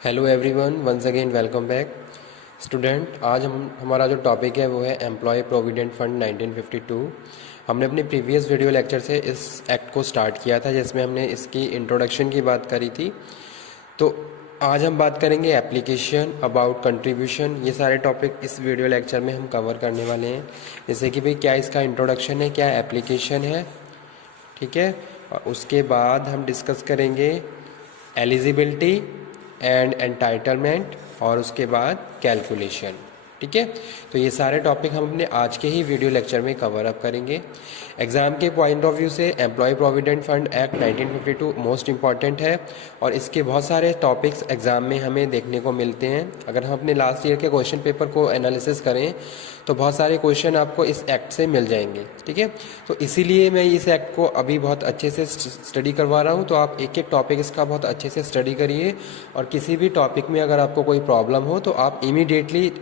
Hello everyone, once again welcome back student. आज हमारा जो टॉपिक है वो है एम्प्लॉय प्रोविडेंट फंड 1952। हमने अपने प्रीवियस वीडियो लेक्चर से इस एक्ट को स्टार्ट किया था, जिसमें हमने इसकी इंट्रोडक्शन की बात करी थी। तो आज हम बात करेंगे एप्लीकेशन, अबाउट कंट्रीब्यूशन। ये सारे टॉपिक इस वीडियो लेक्चर में हम कवर करने वाले हैं, जैसे कि भाई क्या इसका इंट्रोडक्शन है, क्या एप्लीकेशन है, ठीक है। और उसके बाद हम डिस्कस करेंगे एलिजिबिलिटी एंड एंटाइटलमेंट, और उसके बाद कैलकुलेशन, ठीक है। तो ये सारे टॉपिक हम अपने आज के ही वीडियो लेक्चर में कवर अप करेंगे। एग्ज़ाम के पॉइंट ऑफ व्यू से employ provident fund act 1952 most important है, और इसके बहुत सारे टॉपिक्स एग्ज़ाम में हमें देखने को मिलते हैं। अगर हम अपने लास्ट ईयर के क्वेश्चन पेपर को एनालिसिस करें तो बहुत सारे क्वेश्चन आपको इस एक्ट से मिल जाएंगे, ठीक है। तो इसीलिए मैं इस एक्ट को अभी बहुत अच्छे से स्टडी करवा रहा हूँ। तो आप एक एक टॉपिक इसका बहुत अच्छे से स्टडी करिए, और किसी भी टॉपिक में अगर आपको कोई प्रॉब्लम हो तो आप इमीडिएटली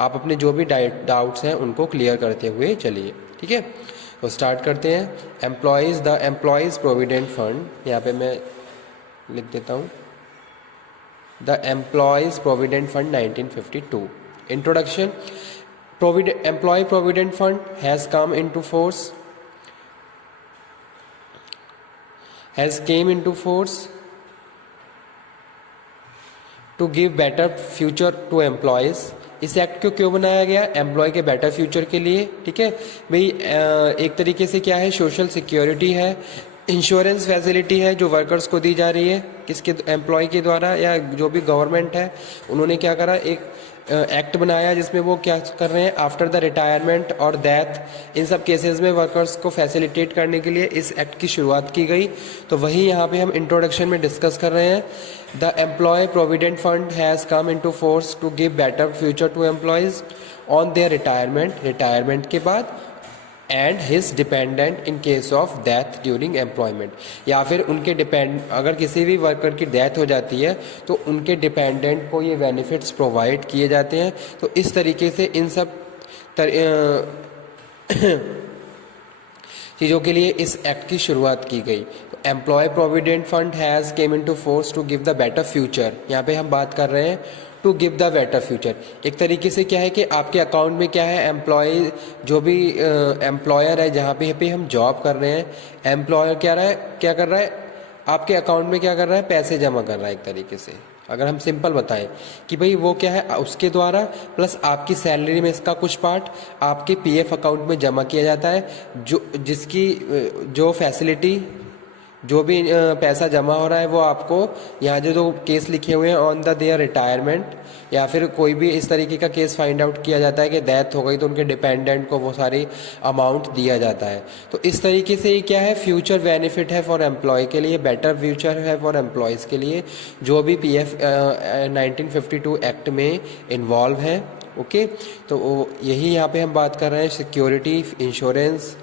आप अपने जो भी डाउट्स हैं उनको क्लियर करते हुए चलिए, ठीक है। तो स्टार्ट करते हैं। द एम्प्लॉयज़ प्रोविडेंट फंड, यहाँ पे मैं लिख देता हूँ the employees provident fund 1952। Introduction. Employee Provident Fund has came into force to give better future to employees। इस एक्ट को क्यों बनाया गया? एम्प्लॉय के बेटर फ्यूचर के लिए, ठीक है भाई। एक तरीके से क्या है, सोशल सिक्योरिटी है, इंश्योरेंस फैसिलिटी है जो वर्कर्स को दी जा रही है, किसके? एम्प्लॉय के द्वारा, या जो भी गवर्नमेंट है उन्होंने क्या करा, एक एक्ट बनाया जिसमें वो क्या कर रहे हैं, आफ्टर द रिटायरमेंट और डेथ, इन सब केसेस में वर्कर्स को फैसिलिटेट करने के लिए इस एक्ट की शुरुआत की गई। तो वही यहाँ पे हम इंट्रोडक्शन में डिस्कस कर रहे हैं। The employ provident fund has come into force to give better future to employees on their retirement के बाद, and his dependent in case of death during employment, या फिर उनके अगर किसी भी वर्कर की डेथ हो जाती है तो उनके डिपेंडेंट को ये बेनिफिट्स प्रोवाइड किए जाते हैं। तो इस तरीके से इन सब चीज़ों के लिए इस एक्ट की शुरुआत की गई। तो employ provident fund has came into force to give the better future. यहाँ पे हम बात कर रहे हैं to give the better future. एक तरीके से क्या है कि आपके अकाउंट में क्या है, एम्प्लॉय जो भी एम्प्लॉयर है जहाँ पे हम जॉब कर रहे हैं, एम्प्लॉयर क्या कर रहा है, आपके अकाउंट में क्या कर रहा है, पैसे जमा कर रहा है। एक तरीके से अगर हम सिंपल बताएं कि भाई वो क्या है, उसके द्वारा प्लस आपकी सैलरी में इसका कुछ पार्ट आपके पीएफ अकाउंट में जमा किया जाता है, जिसकी जो फैसिलिटी, जो भी पैसा जमा हो रहा है वो आपको यहाँ जो केस लिखे हुए हैं ऑन द देयर रिटायरमेंट, या फिर कोई भी इस तरीके का केस फाइंड आउट किया जाता है कि डेथ हो गई तो उनके डिपेंडेंट को वो सारी अमाउंट दिया जाता है। तो इस तरीके से ये क्या है, फ्यूचर बेनिफिट है फॉर एम्प्लॉय के लिए, बेटर फ्यूचर है फॉर एम्प्लॉयज़ के लिए जो भी पीएफ 1952 एक्ट में इन्वॉल्व हैं, ओके। तो यही यहाँ पे हम बात कर रहे हैं, security, insurance,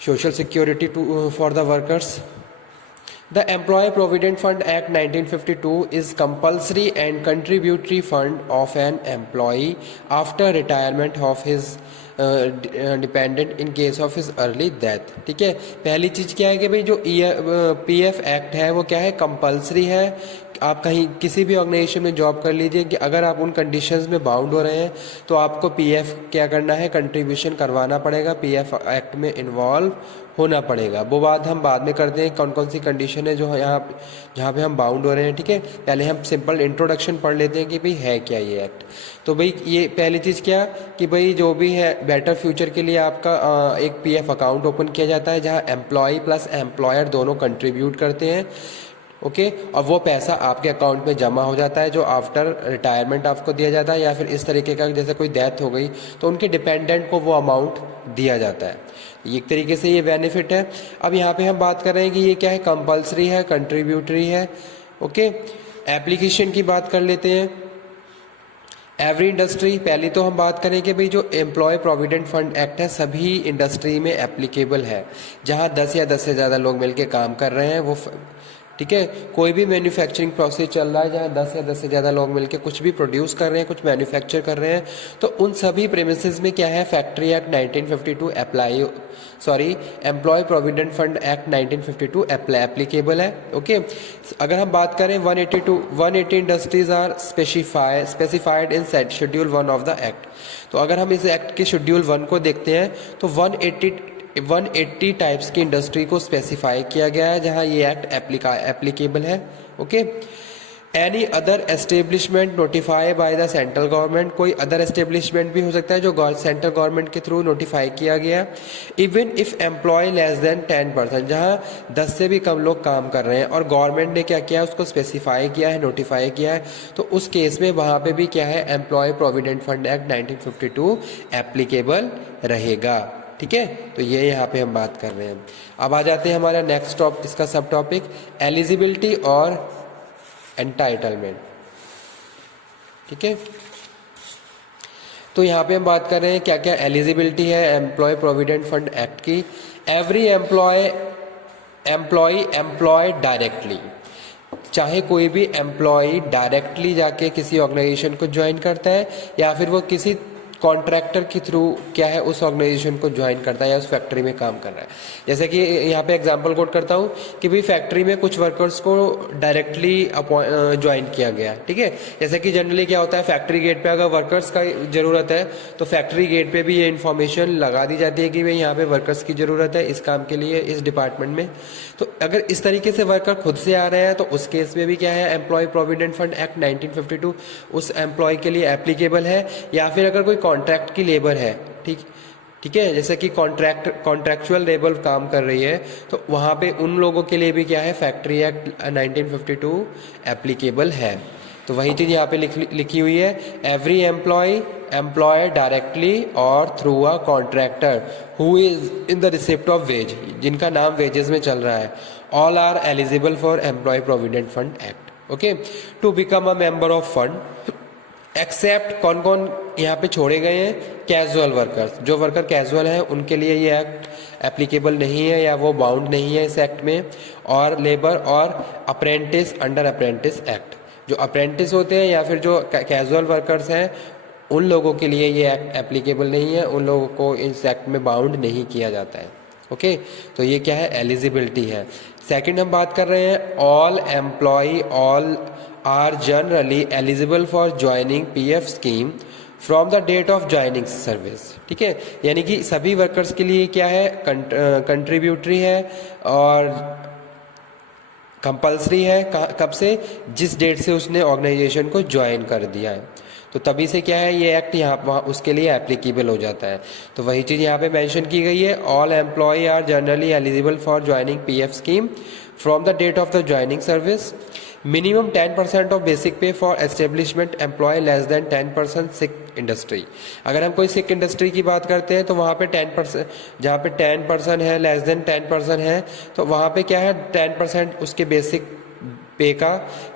social security for the workers. The Employee Provident Fund Act 1952 is compulsory and contributory fund of an employee after retirement of his dependent in case of his early death, ठीक है। पहली चीज़ क्या है कि भाई जो PF act है वो क्या है, कंपलसरी है। आप कहीं किसी भी ऑर्गेनाइजेशन में जॉब कर लीजिए कि अगर आप उन कंडीशंस में बाउंड हो रहे हैं तो आपको पीएफ क्या करना है, कंट्रीब्यूशन करवाना पड़ेगा, पीएफ एक्ट में इन्वॉल्व होना पड़ेगा। वो बात हम बाद में करते हैं, कौन कौन सी कंडीशन है जो जहाँ पे हम बाउंड हो रहे हैं, ठीक है। पहले हम सिंपल इंट्रोडक्शन पढ़ लेते हैं कि भाई है क्या ये एक्ट। तो भाई ये पहली चीज़ क्या कि भाई जो भी है बेटर फ्यूचर के लिए आपका एक पीएफ अकाउंट ओपन किया जाता है जहाँ एम्प्लॉय प्लस एम्प्लॉयर दोनों कंट्रीब्यूट करते हैं, ओके। और वो पैसा आपके अकाउंट में जमा हो जाता है जो आफ्टर रिटायरमेंट आपको दिया जाता है, या फिर इस तरीके का जैसे कोई डेथ हो गई तो उनके डिपेंडेंट को वो अमाउंट दिया जाता है। एक तरीके से ये बेनिफिट है। अब यहाँ पे हम बात कर रहे हैं कि ये क्या है, कंपलसरी है, कंट्रीब्यूटरी है, ओके। एप्लीकेशन की बात कर लेते हैं। एवरी इंडस्ट्री, पहले तो हम बात करें कि भाई जो एम्प्लॉय प्रोविडेंट फंड एक्ट है सभी इंडस्ट्री में एप्लीकेबल है, जहाँ 10 या 10 से ज़्यादा लोग मिलकर काम कर रहे हैं वो, ठीक है। कोई भी मैन्युफैक्चरिंग प्रोसेस चल रहा है जहाँ 10 या 10 से ज़्यादा लोग मिलकर कुछ भी प्रोड्यूस कर रहे हैं, कुछ मैन्युफैक्चर कर रहे हैं, तो उन सभी प्रेमिसेस में क्या है, factory act 1952 employ provident fund act 1952 applicable है। ओके। अगर हम बात करें 180 industries are specified in schedule 1 of the act. तो अगर हम इस एक्ट के शेड्यूल 1 को देखते हैं तो 180 टाइप्स की इंडस्ट्री को स्पेसिफाई किया गया है जहां ये एक्ट एप्लीकेबल है। Okay. Any other establishment notify by the central government, कोई अदर एस्टेब्लिशमेंट भी हो सकता है जो सेंट्रल गवर्नमेंट के थ्रू नोटिफाई किया गया। Even if employ less than 10%, जहां 10 से भी कम लोग काम कर रहे हैं और गवर्नमेंट ने क्या किया, उसको स्पेसिफाई किया है, नोटिफाई किया है, तो उस केस में वहां पे भी क्या है, employ provident fund act 1952 applicable रहेगा। ठीक है। तो ये यहाँ पे हम बात कर रहे हैं। अब आ जाते हैं हमारा नेक्स्ट इसका सब टॉपिक एलिजिबिलिटी और एंटाइटलमेंट। ठीक है। तो यहाँ पे हम बात कर रहे हैं क्या क्या एलिजिबिलिटी है एम्प्लॉय प्रोविडेंट फंड एक्ट की। एवरी एम्प्लॉय डायरेक्टली, चाहे कोई भी एम्प्लॉय डायरेक्टली जाके किसी ऑर्गेनाइजेशन को ज्वाइन करता है या फिर वो किसी कॉन्ट्रैक्टर के थ्रू क्या है उस ऑर्गेनाइजेशन को ज्वाइन करता है या उस फैक्ट्री में काम कर रहा है। जैसे कि यहाँ पे एग्जांपल कोट करता हूँ कि भाई फैक्ट्री में कुछ वर्कर्स को डायरेक्टली ज्वाइन किया गया। ठीक है। जैसे कि जनरली क्या होता है, फैक्ट्री गेट पे अगर वर्कर्स का ज़रूरत है तो फैक्ट्री गेट पे भी ये इन्फॉर्मेशन लगा दी जाती है कि भाई यहाँ पे वर्कर्स की ज़रूरत है इस काम के लिए, इस डिपार्टमेंट में। तो अगर इस तरीके से वर्कर खुद से आ रहे हैं तो उस केस में भी क्या है, एम्प्लॉय प्रोविडेंट फंड एक्ट 1952 उस एम्प्लॉय के लिए एप्लीकेबल है। या फिर अगर कोई कॉन्ट्रैक्ट की लेबर है, ठीक है, जैसे कि कॉन्ट्रैक्चुअल लेबर काम कर रही है, तो वहाँ पे उन लोगों के लिए भी क्या है, फैक्ट्री एक्ट 1952 एप्लीकेबल है। तो वही चीज़ यहाँ पे लिखी हुई है, एवरी एम्प्लॉय डायरेक्टली और through a contractor who is in the receipt of wage, जिनका नाम वेजेस में चल रहा है, all are eligible for employ provident fund act. Okay. To become a member of fund except, कौन कौन यहाँ पे छोड़े गए हैं, कैजुअल वर्कर्स, जो वर्कर कैजुअल हैं उनके लिए ये एक्ट एप्लीकेबल नहीं है या वो बाउंड नहीं है इस एक्ट में, और लेबर और अप्रेंटिस अंडर अप्रेंटिस एक्ट, जो अप्रेंटिस होते हैं या फिर जो कैजुअल वर्कर्स हैं उन लोगों के लिए ये एक्ट एप्लीकेबल नहीं है, उन लोगों को इस एक्ट में बाउंड नहीं किया जाता है। ओके। तो ये क्या है, एलिजिबिलिटी है। सेकंड हम बात कर रहे हैं all are generally eligible for joining PF scheme from the date of joining service. ठीक है। यानी कि सभी वर्कर्स के लिए क्या है, कंट्रीब्यूटरी है और कंपल्सरी है। कब से, जिस डेट से उसने ऑर्गेनाइजेशन को ज्वाइन कर दिया है, तो तभी से क्या है ये एक्ट यहाँ वहाँ उसके लिए एप्लीकेबल हो जाता है। तो वही चीज़ यहाँ पे मेंशन की गई है, all employ are generally eligible for joining PF scheme from the date of the joining service. Minimum 10% of basic pay for establishment employ less than 10% sick industry. अगर हम कोई सिक इंडस्ट्री की बात करते हैं तो वहाँ पे 10%, जहाँ पे 10% है, लेस देन 10% है, तो वहाँ पे क्या है 10% उसके बेसिक पे का,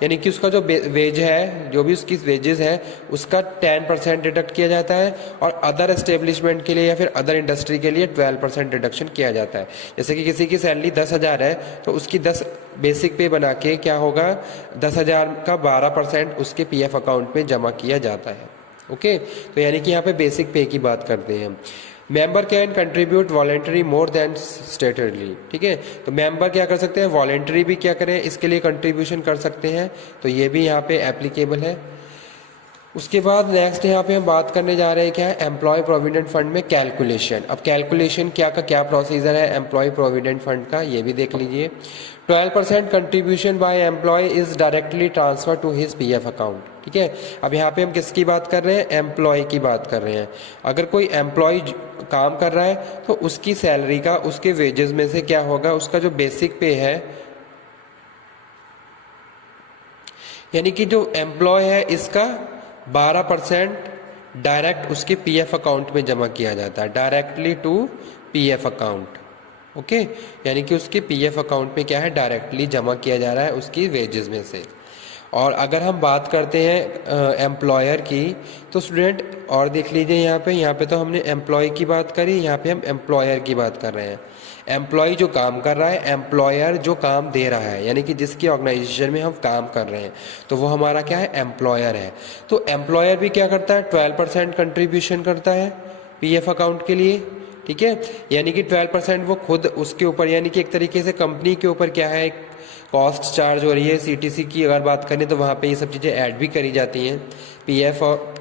यानी कि उसका जो वेज है, जो भी उसकी वेजेस है उसका 10% डिडक्ट किया जाता है, और अदर एस्टेब्लिशमेंट के लिए या फिर अदर इंडस्ट्री के लिए 12% डिडक्शन किया जाता है। जैसे कि किसी की सैलरी 10,000 है तो उसकी 10 बेसिक पे बना के क्या होगा, 10,000 का 12% उसके पीएफ अकाउंट में जमा किया जाता है। ओके। तो यानी कि यहाँ पे बेसिक पे की बात करते हैं। Member can contribute voluntary more than statutorily. ठीक है। तो मेंबर क्या कर सकते हैं, वॉलेंटरी भी क्या करें, इसके लिए कंट्रीब्यूशन कर सकते हैं, तो ये भी यहाँ पे एप्लीकेबल है। उसके बाद नेक्स्ट यहाँ पे हम बात करने जा रहे हैं क्या है, एम्प्लॉय प्रोविडेंट फंड में कैलकुलेशन। अब कैलकुलेशन क्या का क्या प्रोसीजर है एम्प्लॉय प्रोविडेंट फंड का, ये भी देख लीजिए। 12% contribution by employ is directly transfer to his PF account. ठीक है। अब यहाँ पे हम किसकी बात कर रहे हैं, एम्प्लॉय की बात कर रहे हैं। अगर कोई एम्प्लॉय काम कर रहा है तो उसकी सैलरी का, उसके वेजेस में से क्या होगा, उसका जो बेसिक पे है, यानी कि जो एम्प्लॉय है इसका 12% डायरेक्ट उसके पीएफ अकाउंट में जमा किया जाता है, directly to PF account. Okay. यानी कि उसके पीएफ अकाउंट में क्या है, डायरेक्टली जमा किया जा रहा है उसकी वेजेस में से। और अगर हम बात करते हैं एम्प्लॉयर की, तो स्टूडेंट और देख लीजिए यहाँ पे तो हमने एम्प्लॉय की बात करी, यहाँ पे हम एम्प्लॉयर की बात कर रहे हैं। एम्प्लॉय जो काम कर रहा है, एम्प्लॉयर जो काम दे रहा है, यानी कि जिसकी ऑर्गेनाइजेशन में हम काम कर रहे हैं, तो वो हमारा क्या है, एम्प्लॉयर है। तो एम्प्लॉयर भी क्या करता है, 12% कंट्रीब्यूशन करता है पीएफ अकाउंट के लिए, ठीक है। यानी कि 12% वो खुद उसके ऊपर, यानी कि एक तरीके से कंपनी के ऊपर क्या है, कॉस्ट चार्ज हो रही है। सीटीसी की अगर बात करें तो वहाँ पे ये सब चीज़ें ऐड भी करी जाती हैं, पीएफ और,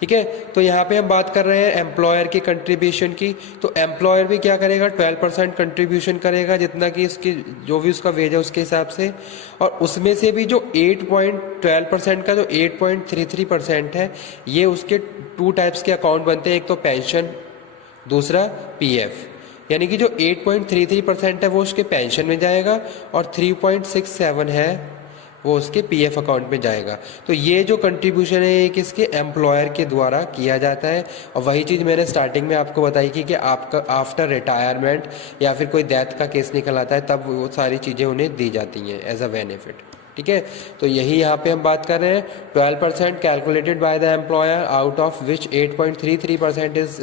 ठीक है। तो यहाँ पे हम बात कर रहे हैं एम्प्लॉयर की कंट्रीब्यूशन की। तो एम्प्लॉयर भी क्या करेगा, 12% कंट्रीब्यूशन करेगा, जितना कि उसकी जो भी उसका वेज है उसके हिसाब से। और उसमें से भी जो 8.12% का जो 8.33% है, ये उसके 2 टाइप्स के अकाउंट बनते हैं, एक तो पेंशन, दूसरा पीएफ। यानी कि जो 8.33% है वो उसके पेंशन में जाएगा, और 3.67 है वो उसके पीएफ अकाउंट में जाएगा। तो ये जो कंट्रीब्यूशन है ये किसके, एम्प्लॉयर के द्वारा किया जाता है। और वही चीज़ मैंने स्टार्टिंग में आपको बताई कि आपका आफ्टर रिटायरमेंट या फिर कोई डेथ का केस निकल आता है, तब वो सारी चीज़ें उन्हें दी जाती हैं एज अ बेनिफिट, ठीक है। तो यही यहाँ पे हम बात कर रहे हैं, 12% calculated by the employer, out of which 8.33% is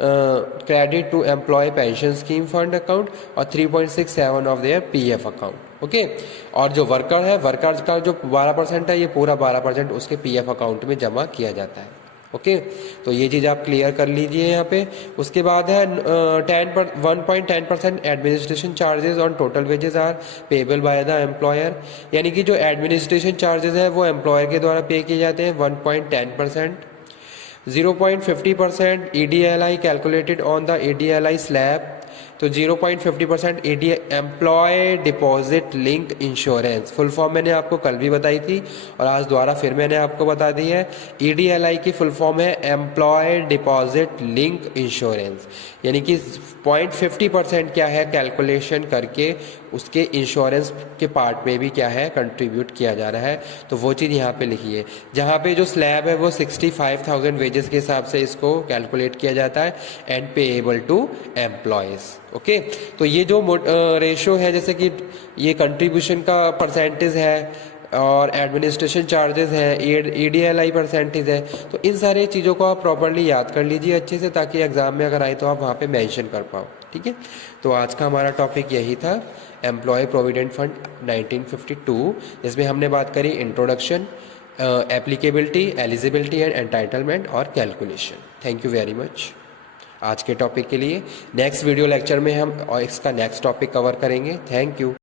credit to employ pension scheme fund account, और 3.67 of their PF account, okay. और जो वर्कर है, वर्कर्स का जो 12% है, ये पूरा 12% उसके पीएफ अकाउंट में जमा किया जाता है, ओके। तो ये चीज़ आप क्लियर कर लीजिए यहाँ पे। उसके बाद है 1.10% administration charges on total wages are payable by the employer. यानी कि जो एडमिनिस्ट्रेशन चार्जेस है वो एम्प्लॉयर के द्वारा पे किए जाते हैं 1.10%। 0.50% EDLI calculated on the EDLI slab. तो 0.50% employ deposit link insurance, full form मैंने आपको कल भी बताई थी और आज दोबारा फिर मैंने आपको बता दी है। EDLI की फुल फॉर्म है एम्प्लॉय डिपॉजिट लिंक इंश्योरेंस। यानी कि 0.50% क्या है, कैलकुलेशन करके उसके इंश्योरेंस के पार्ट में भी क्या है, कंट्रीब्यूट किया जा रहा है। तो वो चीज़ यहाँ पे लिखी है। जहाँ पे जो स्लैब है वो 65,000 वेजेस के हिसाब से इसको कैलकुलेट किया जाता है, and payable to employees, okay. तो ये जो रेशो है, जैसे कि ये कंट्रीब्यूशन का परसेंटेज है और एडमिनिस्ट्रेशन चार्जेस है, EDLI परसेंटेज है, तो इन सारे चीज़ों को आप प्रॉपर्ली याद कर लीजिए अच्छे से, ताकि एग्जाम में अगर आए तो आप वहाँ पे मेंशन कर पाओ, ठीक है। तो आज का हमारा टॉपिक यही था, एम्प्लॉय प्रोविडेंट फंड 1952, जिसमें हमने बात करी introduction, applicability, eligibility and entitlement और calculation. Thank you very much आज के टॉपिक के लिए। नेक्स्ट वीडियो लेक्चर में हम और इसका नेक्स्ट टॉपिक कवर करेंगे। Thank you.